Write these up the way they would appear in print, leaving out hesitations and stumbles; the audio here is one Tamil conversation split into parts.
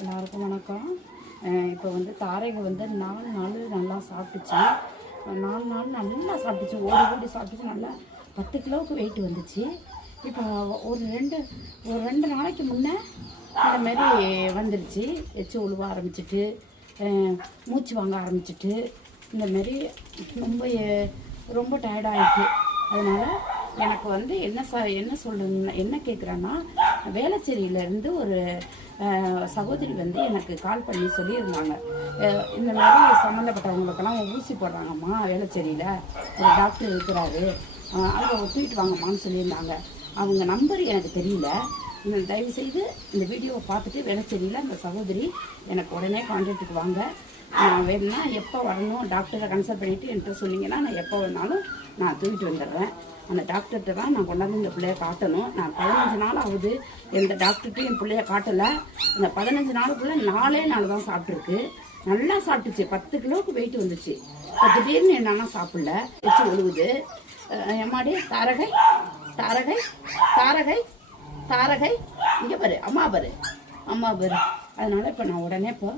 எல்லாருக்கும் வணக்கம். இப்போ வந்து தாரைகள் வந்து 4 நாள் நல்லா சாப்பிட்டுச்சு. 4 நாள் நல்லா சாப்பிட்டுச்சு, ஓடி ஓடி சாப்பிட்டுச்சு. நல்லா 10 கிலோவுக்கு வெயிட் வந்துச்சு. இப்போ ஒரு ரெண்டு நாளைக்கு முன்னே இந்தமாரி வந்துடுச்சு. எச்சு உழுவ ஆரம்பிச்சிட்டு, மூச்சு வாங்க ஆரம்பிச்சிட்டு, இந்தமாரி ரொம்ப டயர்டாகிட்டு. அதனால் எனக்கு வந்து என்ன சொல்லணும்னா என்ன கேட்குறேன்னா, வேளச்சேரியிலேருந்து ஒரு சகோதரி வந்து எனக்கு கால் பண்ணி சொல்லியிருந்தாங்க. இந்த மாதிரி சம்மந்தப்பட்டவங்களுக்கெல்லாம் ஊசி போடுறாங்கம்மா, வேளச்சேரியில் ஒரு டாக்டர் இருக்கிறாரு, அங்கே ஒத்துக்கிட்டு வாங்கம்மான்னு சொல்லியிருந்தாங்க. அவங்க நம்பர் எனக்கு தெரியல. தயவுசெய்து இந்த வீடியோவை பார்த்துட்டு வேளச்சேரியில் அந்த சகோதரி எனக்கு உடனே கான்டாக்டுக்கு வாங்க. நான் வேணும்னா எப்போ வரணும் டாக்டரை கன்சல்ட் பண்ணிவிட்டு என்கிட்ட சொன்னீங்கன்னா நான் எப்போ வேணாலும் நான் தூக்கிட்டு வந்துடுறேன். அந்த டாக்டர்கிட்ட தான் நான் கொண்டாந்து இந்த பிள்ளைய காட்டணும். நான் 15 நாள் ஆகுது எந்த டாக்டர்கிட்டையும் என் பிள்ளைய காட்டலை. இந்த 15 நாளுக்குள்ளே 4 நாள் தான் சாப்பிட்ருக்கு. நல்லா சாப்பிட்டுச்சு, 10 கிலோவுக்கு வெயிட் வந்துச்சு. திடீர்னு என்னன்னா சாப்பிடல, வச்சு ஒழுகுது. எம்மாடி தாரகை தாரகை தாரகை தாரகை இங்கே பாரு, அம்மா பாரு. அதனால் இப்போ நான் உடனே இப்போ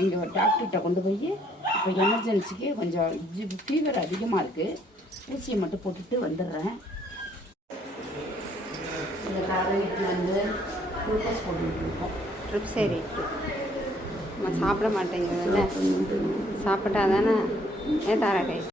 இங்கே ஒரு டாக்டர்கிட்ட கொண்டு போய் இப்போ எமர்ஜென்சிக்கு கொஞ்சம் ஃபீவர் அதிகமாக இருக்குது, ஊசியை மட்டும் போட்டுட்டு வந்துடுறேன். இந்த காரை வீட்டில் வந்து குளுக்கோஸ் போட்டுக்கிட்டு இருக்கோம். ட்ரிப்ஸ் ஏறிட்டு நம்ம சாப்பிட மாட்டேங்கிறதுல சாப்பிட்டா தானே தாரகை